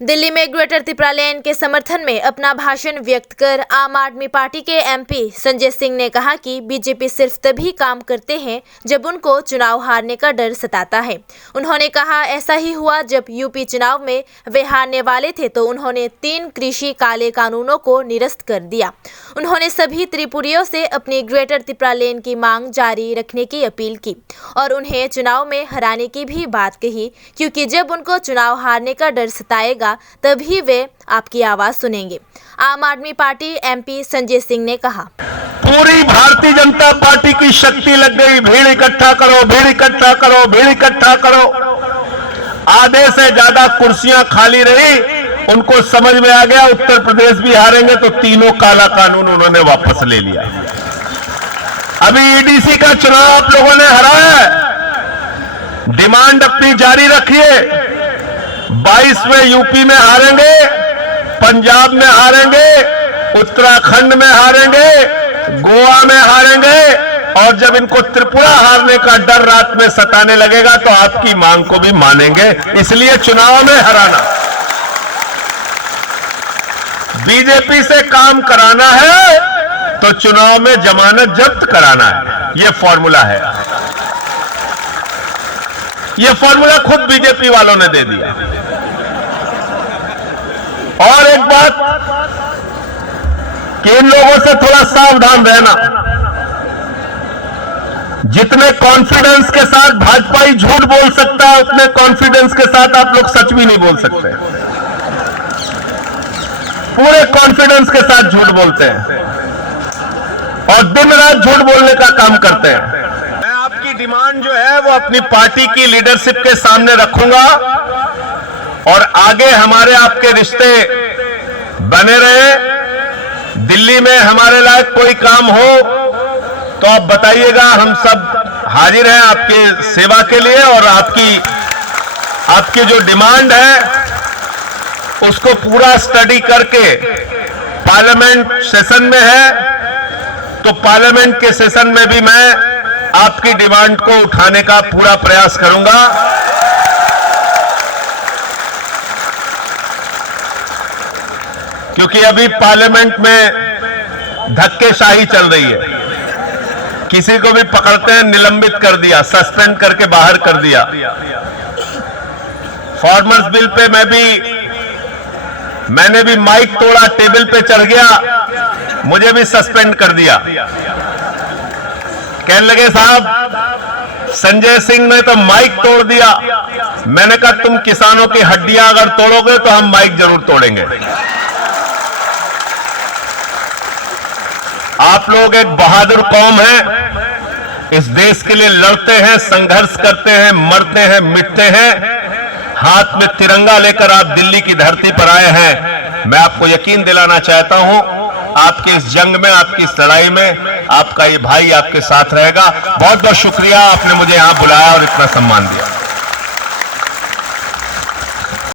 दिल्ली में greater Tripura land के समर्थन में अपना भाषण व्यक्त कर आम आदमी पार्टी के एमपी संजय सिंह ने कहा कि बीजेपी सिर्फ तभी काम करते हैं जब उनको चुनाव हारने का डर सताता है। उन्होंने कहा ऐसा ही हुआ जब यूपी चुनाव में वे हारने वाले थे तो उन्होंने 3 कृषि काले कानूनों को निरस्त कर दिया। उन्होंने सभी त्रिपुरियों से अपनी ग्रेटर त्रिपुरा लैंड की मांग जारी रखने की अपील की और उन्हें चुनाव में हराने की भी बात कही, क्योंकि जब उनको चुनाव हारने का डर सताएगा तभी वे आपकी आवाज सुनेंगे। आम आदमी पार्टी एमपी संजय सिंह ने कहा, पूरी भारतीय जनता पार्टी की शक्ति लग गई, भीड़ इकट्ठा करो, भीड़ इकट्ठा करो, भीड़ इकट्ठा करो। आधे से ज्यादा कुर्सियां खाली रही, उनको समझ में आ गया उत्तर प्रदेश भी हारेंगे तो तीनों काला कानून उन्होंने वापस ले लिया। अभी ईडीसी का चुनाव आप लोगों ने हराया है, डिमांड अपनी जारी रखिए। 22वें यूपी में हारेंगे, पंजाब में हारेंगे, उत्तराखंड में हारेंगे, गोवा में हारेंगे और जब इनको त्रिपुरा हारने का डर रात में सताने लगेगा तो आपकी मांग को भी मानेंगे। इसलिए चुनाव में हराना, बीजेपी से काम कराना है तो चुनाव में जमानत जब्त कराना है। यह फॉर्मूला है, यह फॉर्मूला खुद बीजेपी वालों ने दे दिया। और एक बात कि इन लोगों से थोड़ा सावधान रहना। जितने कॉन्फिडेंस के साथ भाजपा ही झूठ बोल सकता है उतने कॉन्फिडेंस के साथ आप लोग सच भी नहीं बोल सकते। पूरे कॉन्फिडेंस के साथ झूठ बोलते हैं और दिन रात झूठ बोलने का काम करते हैं। मैं आपकी डिमांड जो है वो अपनी पार्टी की लीडरशिप के सामने रखूंगा और आगे हमारे आपके रिश्ते बने रहे। दिल्ली में हमारे लायक कोई काम हो तो आप बताइएगा, हम सब हाजिर हैं आपकी सेवा के लिए। और आपकी जो डिमांड है उसको पूरा स्टडी करके, पार्लियामेंट सेशन में है तो पार्लियामेंट के सेशन में भी मैं आपकी डिमांड को उठाने का पूरा प्रयास करूंगा। क्योंकि अभी पार्लियामेंट में धक्केशाही चल रही है, किसी को भी पकड़ते हैं निलंबित कर दिया, सस्पेंड करके बाहर कर दिया। फार्मर्स बिल पे मैंने भी माइक तोड़ा, टेबल पे चढ़ गया, मुझे भी सस्पेंड कर दिया। कहने लगे साहब संजय सिंह ने तो माइक तोड़ दिया। मैंने कहा तुम किसानों की हड्डियां अगर तोड़ोगे तो हम माइक जरूर तोड़ेंगे। आप लोग एक बहादुर कौम है, इस देश के लिए लड़ते हैं, संघर्ष करते हैं, मरते हैं, मिटते हैं। हाथ में तिरंगा लेकर आप दिल्ली की धरती पर आए हैं। मैं आपको यकीन दिलाना चाहता हूं, आपकी इस जंग में, आपकी इस लड़ाई में आपका ये भाई आपके साथ रहेगा। बहुत बहुत शुक्रिया, आपने मुझे यहां बुलाया और इतना सम्मान दिया।